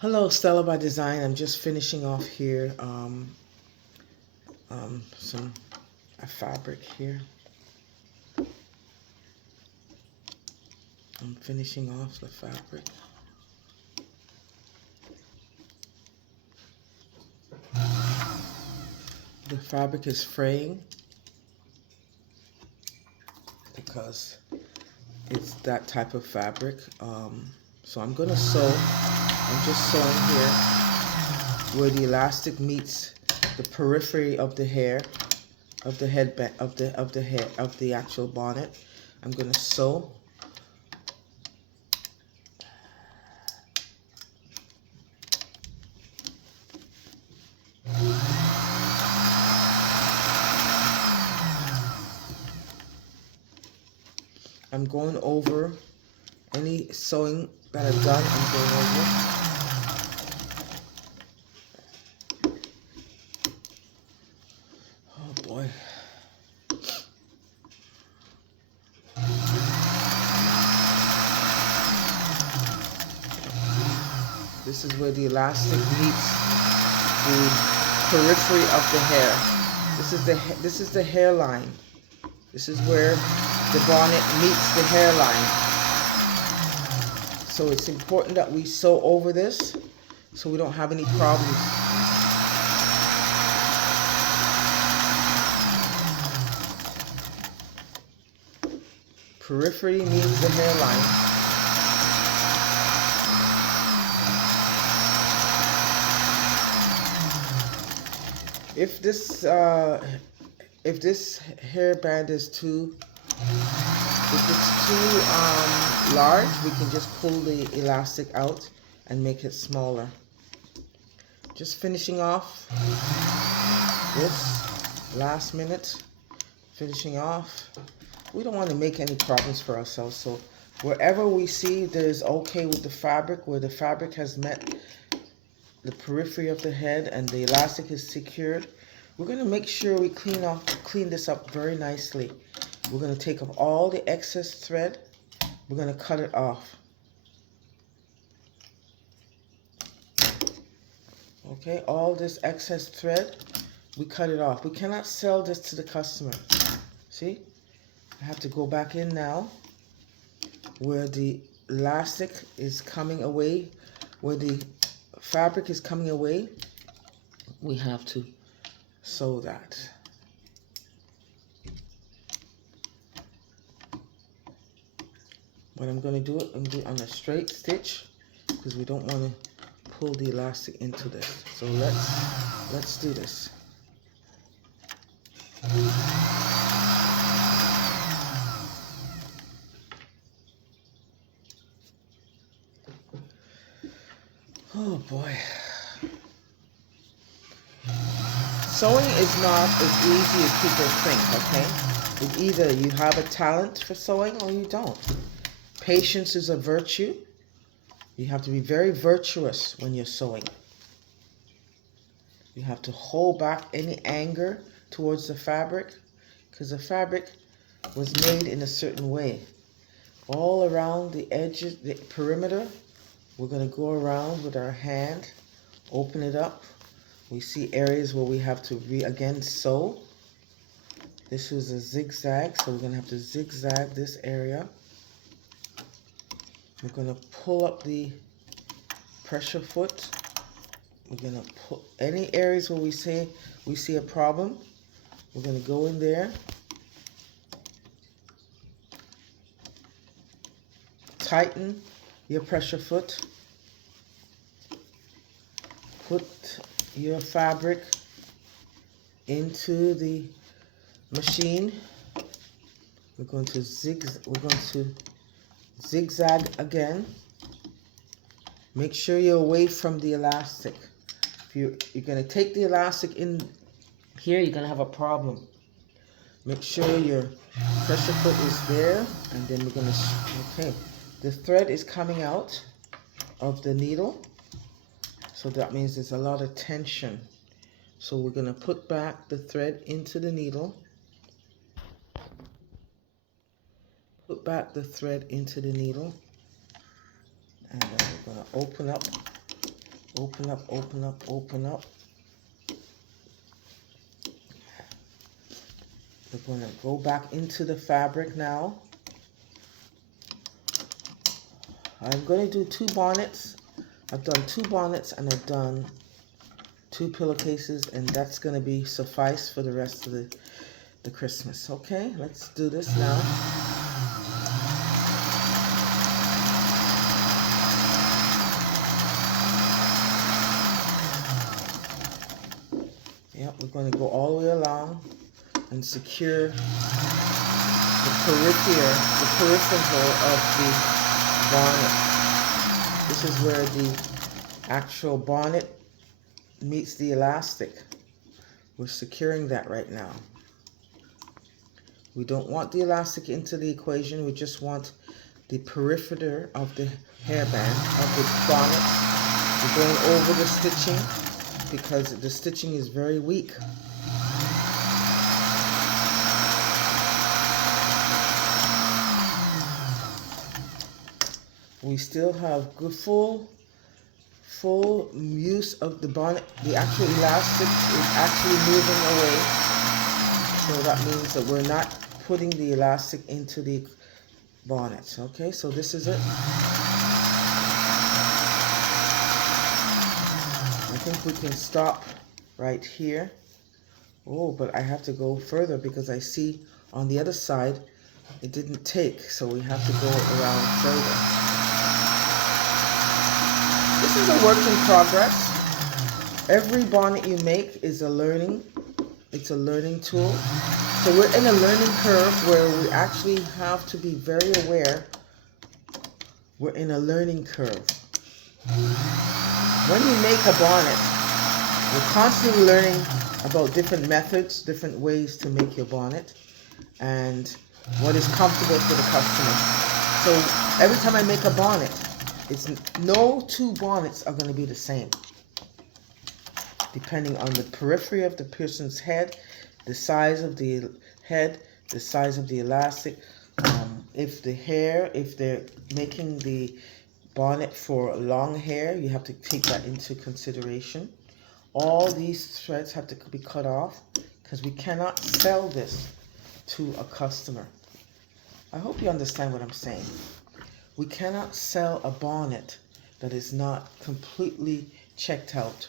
Hello, Stellabydesign. I'm just finishing off here a fabric here. I'm finishing off the fabric. The fabric is fraying because it's that type of fabric. So I'm gonna sew. I'm just sewing here where the elastic meets the periphery of the hair, of the headband, of the actual bonnet. I'm gonna sew. I'm going over any sewing that I've done. I'm going over. Oh boy. This is where the elastic meets the periphery of the hair. This is the hairline. This is where the bonnet meets the hairline. So it's important that we sew over this so we don't have any problems. Periphery meets the hairline. If this hairband is too large, we can just pull the elastic out and make it smaller. Just finishing off this last minute, finishing off. We don't want to make any problems for ourselves, so wherever we see there's okay with the fabric, where the fabric has met the periphery of the head and the elastic is secured, we're going to make sure we clean this up very nicely. We're going to take off all the excess thread. We're going to cut it off. Okay, all this excess thread, we cut it off. We cannot sell this to the customer. See? I have to go back in now where the elastic is coming away, where the fabric is coming away. We have to sew that. What I'm going to do, I'm going to do it on a straight stitch because we don't want to pull the elastic into this. So let's do this. Oh boy. Sewing is not as easy as people think, okay? It's either you have a talent for sewing or you don't. Patience is a virtue. You have to be very virtuous when you're sewing. You have to hold back any anger towards the fabric because the fabric was made in a certain way. All around the edges, the perimeter, we're going to go around with our hand, open it up. We see areas where we have to again sew. This is a zigzag, so we're going to have to zigzag this area. We're going to pull up the pressure foot. We're going to pull any areas where we see a problem. We're going to go in there. Tighten your pressure foot. Put your fabric into the machine. We're going to zigzag again. Make sure you're away from the elastic. If you're going to take the elastic in here, you're going to have a problem. Make sure your pressure foot is there, and then we're going to, okay, the thread is coming out of the needle, so that means there's a lot of tension. So we're going to put back the thread into the needle. Put back the thread into the needle. And then we're going to open up Open up, open up, open up. We're going to go back into the fabric now. I'm going to do 2 bonnets. I've done 2 bonnets and I've done 2 pillowcases, and that's going to be suffice for the rest of the Christmas. Okay, let's do this now. Yep, we're going to go all the way along and secure the periphery of the bonnet. This is where the actual bonnet meets the elastic. We're securing that right now. We don't want the elastic into the equation. We just want the periphery of the hairband, of the bonnet. We're going over the stitching because the stitching is very weak. We still have good full use of the bonnet. The actual elastic is actually moving away. So that means that we're not putting the elastic into the bonnet. Okay, so this is it. I think we can stop right here. Oh, but I have to go further because I see on the other side it didn't take, so we have to go around further. This is a work in progress. Every bonnet you make is a learning. It's a learning tool. So we're in a learning curve where we actually have to be very aware. We're in a learning curve. When you make a bonnet, you're constantly learning about different methods, different ways to make your bonnet, and what is comfortable for the customer. So every time I make a bonnet, no 2 bonnets are going to be the same. Depending on the periphery of the person's head, the size of the head, the size of the elastic, if they're making the bonnet for long hair, you have to take that into consideration. All these threads have to be cut off because we cannot sell this to a customer. I hope you understand what I'm saying. We cannot sell a bonnet that is not completely checked out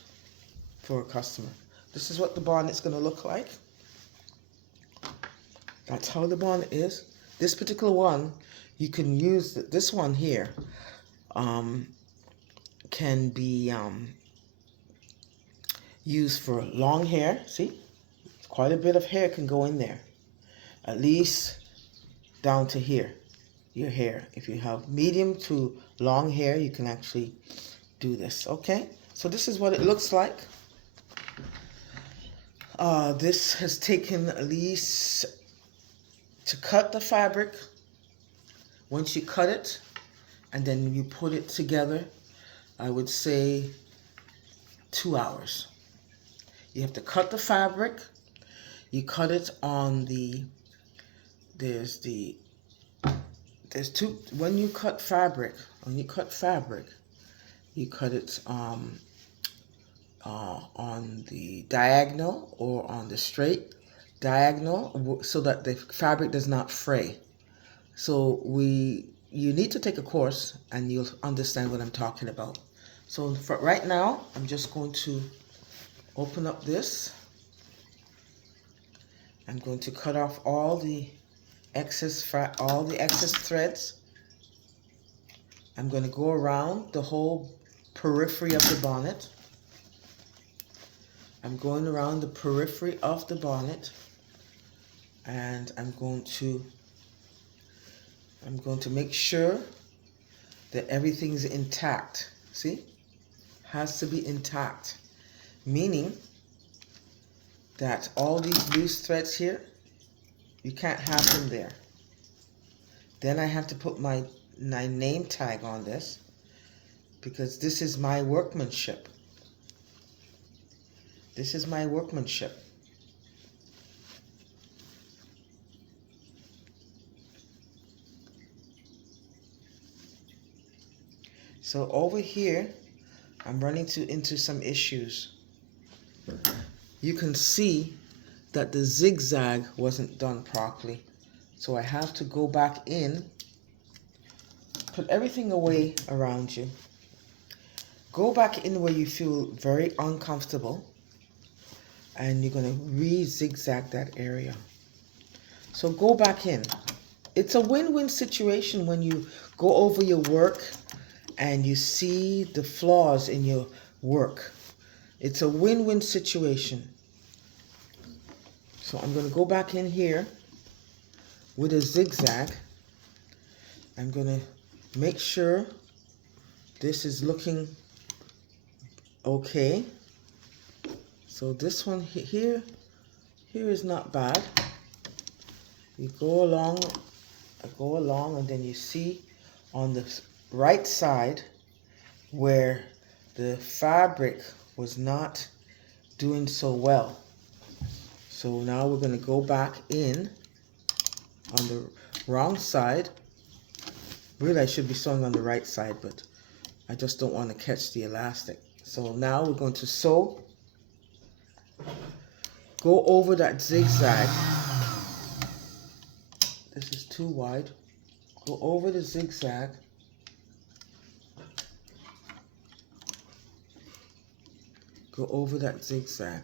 for a customer. This is what the bonnet's going to look like. That's how the bonnet is. This particular one, you can use this one here. Can be used for long hair. See, quite a bit of hair can go in there, at least down to here, your hair. If you have medium to long hair, you can actually do this. Okay, so this is what it looks like. This has taken at least, to cut the fabric, once you cut it and then you put it together, I would say 2 hours. You have to cut the fabric. You cut it on the, there's two, when you cut fabric, you cut it on the diagonal or on the straight diagonal so that the fabric does not fray. So you need to take a course and you'll understand what I'm talking about. So for right now, I'm just going to open up this. I'm going to cut off all the excess threads. I'm going to go around the whole periphery of the bonnet. I'm going around the periphery of the bonnet, and I'm going to make sure that everything's intact. See? Has to be intact. Meaning that all these loose threads here, you can't have them there. Then I have to put my name tag on this because this is my workmanship. This is my workmanship. So over here, I'm running into some issues. You can see that the zigzag wasn't done properly. So I have to go back in, put everything away around you. Go back in where you feel very uncomfortable, and you're going to re-zigzag that area. So go back in. It's a win-win situation when you go over your work and you see the flaws in your work. It's a win-win situation. So I'm going to go back in here with a zigzag. I'm going to make sure this is looking okay. So this one here is not bad. You go along, and then you see on the right side where the fabric was not doing so well. So now we're going to go back in on the wrong side. Really, I should be sewing on the right side, but I just don't want to catch the elastic. So now we're going to sew, go over that zigzag. This is too wide. Go over the zigzag. Go over that zigzag.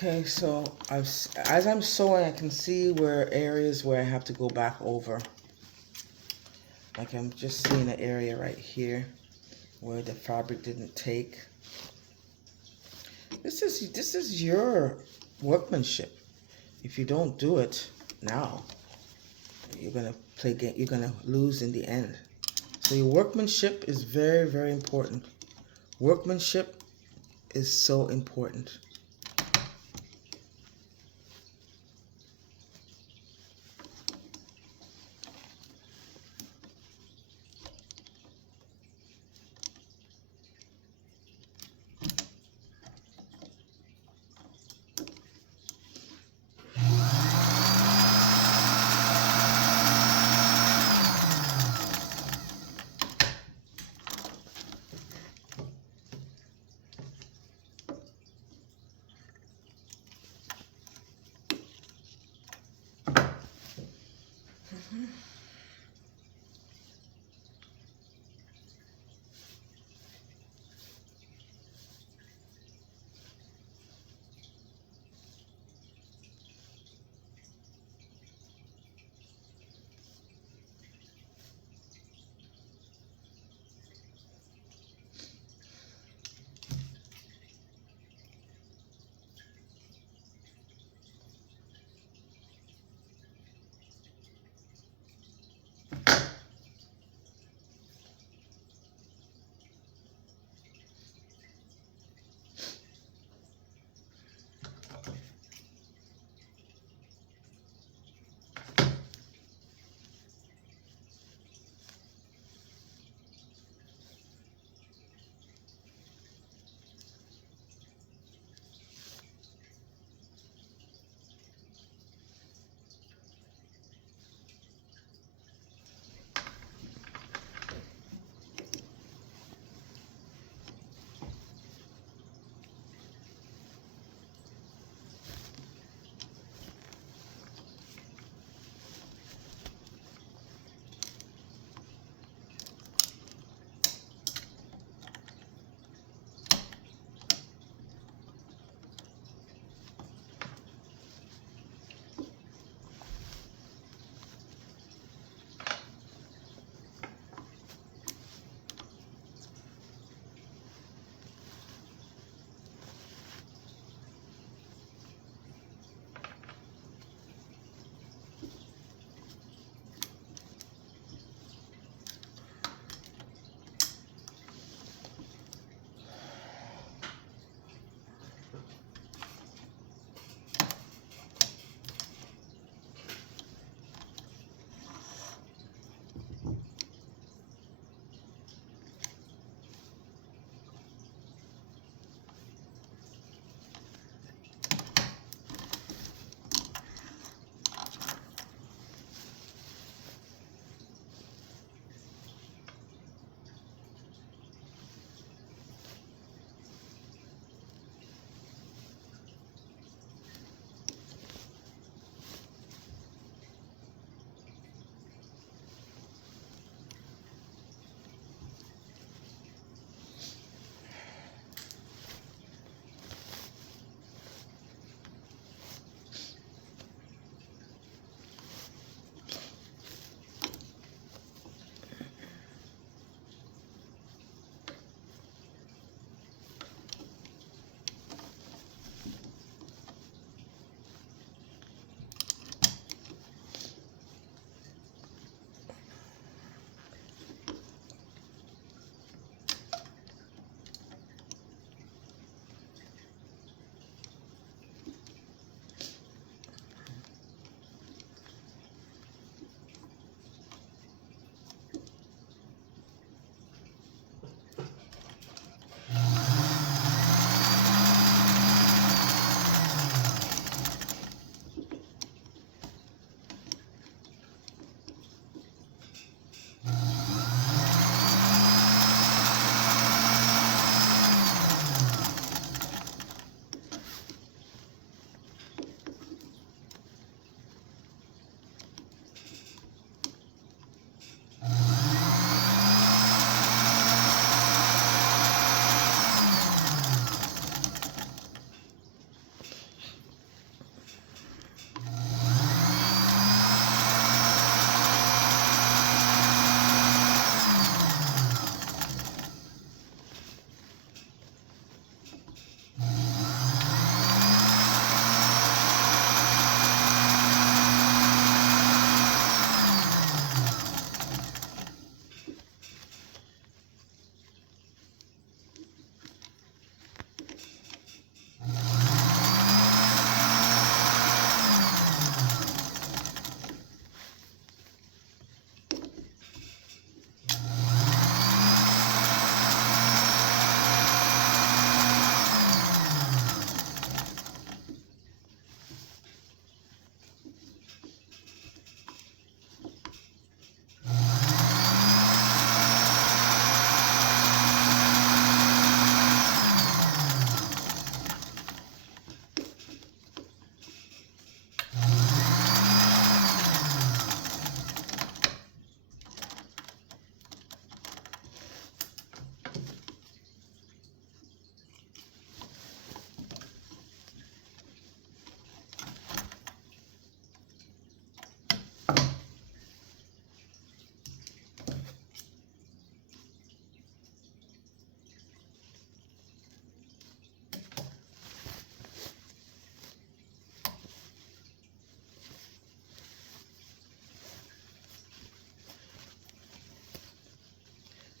Okay, so as I'm sewing, I can see where areas where I have to go back over. Like I'm just seeing an area right here where the fabric didn't take. This is your workmanship. If you don't do it now, you're gonna lose in the end. So your workmanship is very, very important. Workmanship is so important.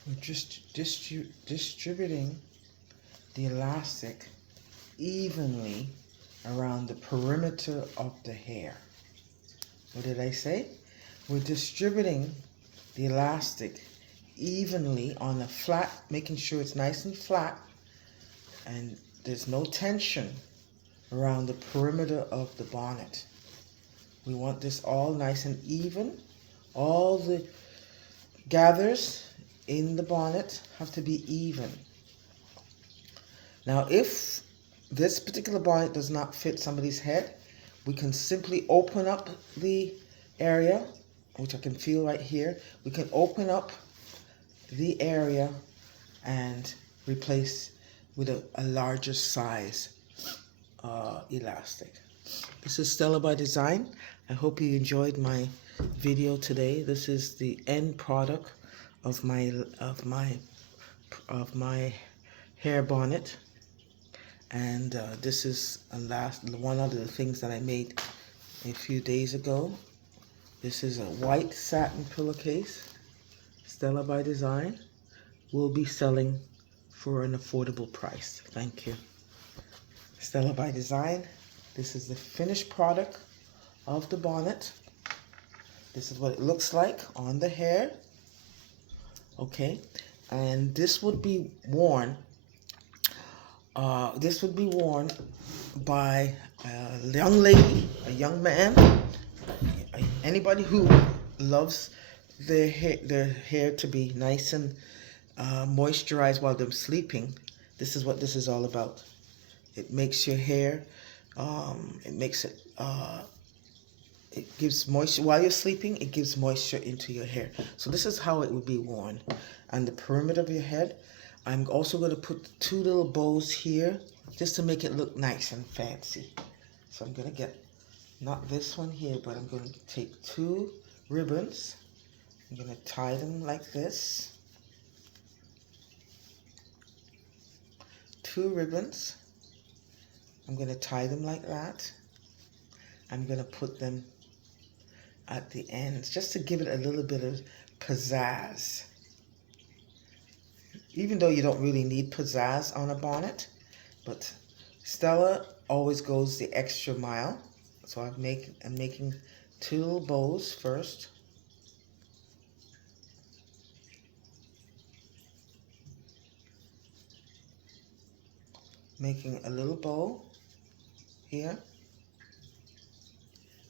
we're just distributing the elastic evenly around the perimeter of the hair. What did I say? We're distributing the elastic evenly on a flat, making sure it's nice and flat and there's no tension around the perimeter of the bonnet. We want this all nice and even. All the gathers in the bonnet have to be even. Now, if this particular bonnet does not fit somebody's head, we can simply open up the area, which I can feel right here. We can open up the area and replace with a larger size elastic. This is Stellabydesign. I hope you enjoyed my video today. This is the end product of my hair bonnet, and this is one of the things that I made a few days ago. This is a white satin pillowcase, Stellabydesign. Will be selling for an affordable price. Thank you. Stellabydesign. This is the finished product of the bonnet. This is what it looks like on the hair. Okay, and this would be worn. This would be worn by a young lady, a young man, anybody who loves their hair to be nice and moisturized while they're sleeping. This is what this is all about. It makes your hair, it gives moisture while you're sleeping. It gives moisture into your hair. So this is how it would be worn. And the perimeter of your head, I'm also going to put 2 little bows here just to make it look nice and fancy. So I'm going to get, not this one here, but I'm going to take 2 ribbons. I'm going to tie them like this. 2 ribbons. I'm going to tie them like that. I'm going to put them at the ends just to give it a little bit of pizzazz. Even though you don't really need pizzazz on a bonnet, but Stella always goes the extra mile. So I'm making 2 little bows first. Making a little bow here.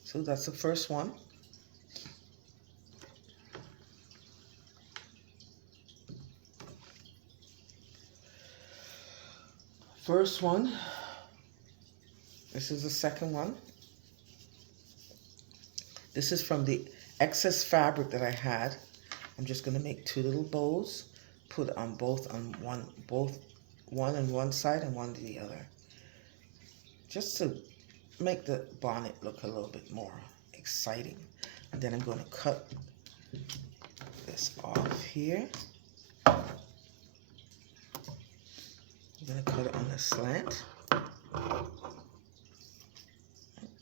So that's the first one. First one. This is the second one. This is from the excess fabric that I had. I'm just going to make 2 little bows, put on one on one side and one to the other, just to make the bonnet look a little bit more exciting. And then I'm going to cut this off here. I'm going to cut it on a slant.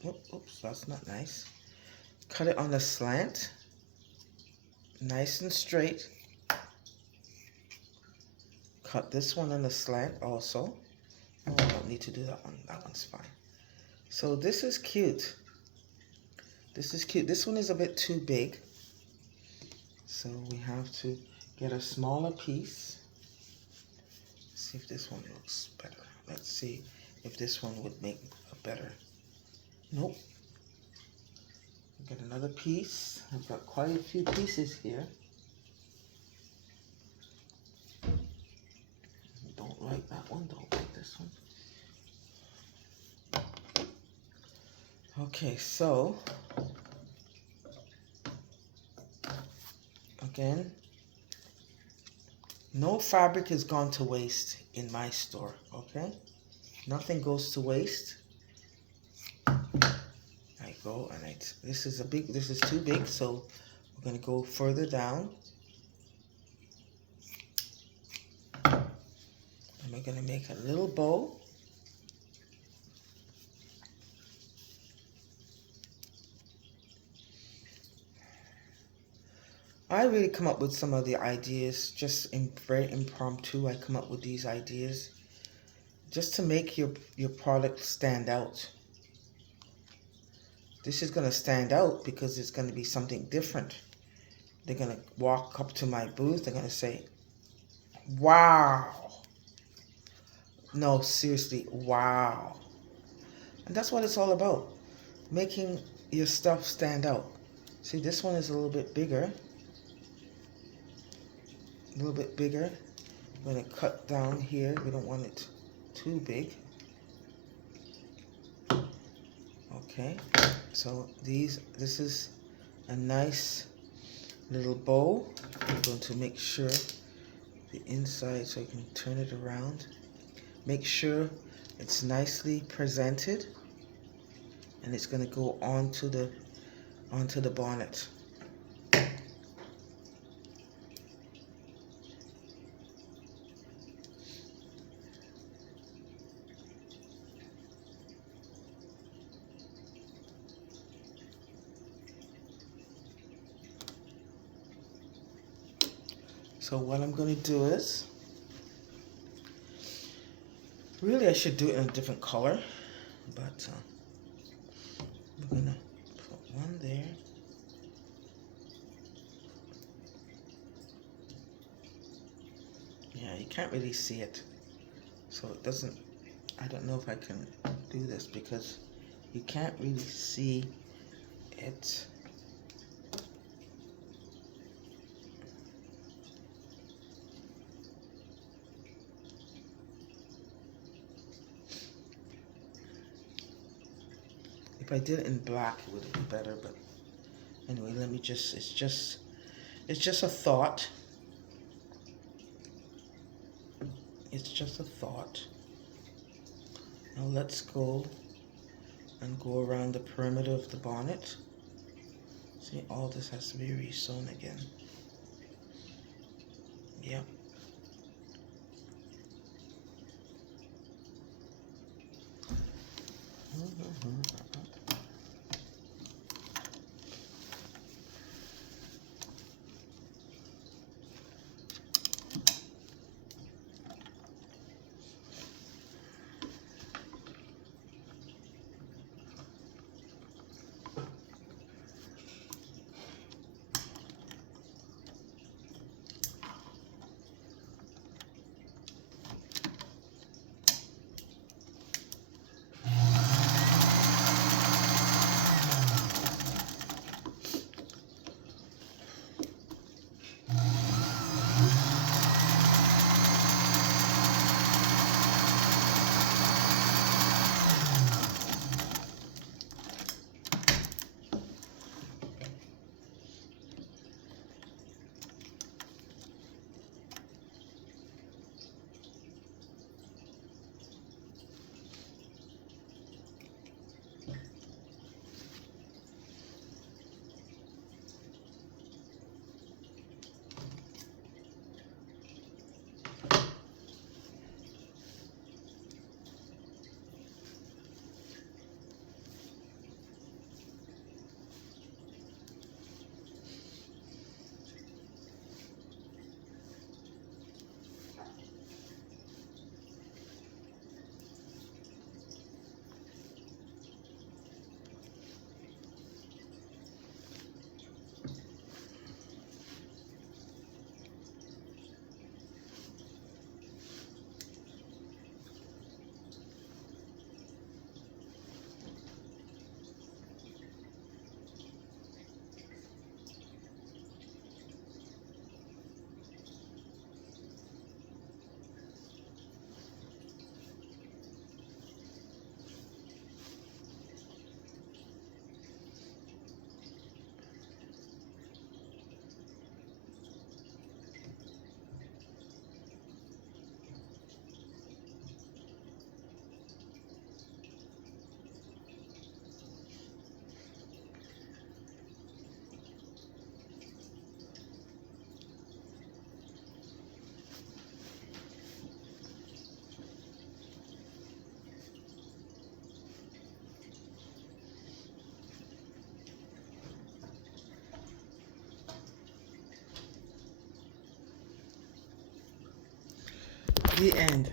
Oops, that's not nice. Cut it on a slant, nice and straight. Cut this one on a slant also. Oh, I don't need to do that one. That one's fine. So this is cute. This is cute. This one is a bit too big. So we have to get a smaller piece. See if this one looks better. Let's see if this one would make a better. Nope. Get another piece. I've got quite a few pieces here. Don't like that one. Don't like this one. Okay, so again, no fabric has gone to waste in my store. Okay, nothing goes to waste. I go and this is too big, so we're going to go further down. And we're going to make a little bow. I really come up with some of the ideas just very impromptu. I come up with these ideas just to make your product stand out. This is going to stand out because it's going to be something different. They're going to walk up to my booth. They're going to say, wow. No, seriously, wow. And that's what it's all about. Making your stuff stand out. See, this one is a little bit bigger. A little bit bigger. I'm going to cut down here. We don't want it too big. Okay, so this is a nice little bow. I'm going to make sure the inside, so I can turn it around. Make sure it's nicely presented, and it's going to go onto the bonnet. So what I'm going to do is, really I should do it in a different color, but I'm going to put one there. Yeah, you can't really see it, so it doesn't, I don't know if I can do this because you can't really see it. If I did it in black, it would be better, but anyway, let me just, it's just a thought. It's just a thought. Now let's go and go around the perimeter of the bonnet. See, all this has to be re-sewn again. Yep. The end.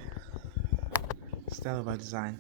Stellabydesign.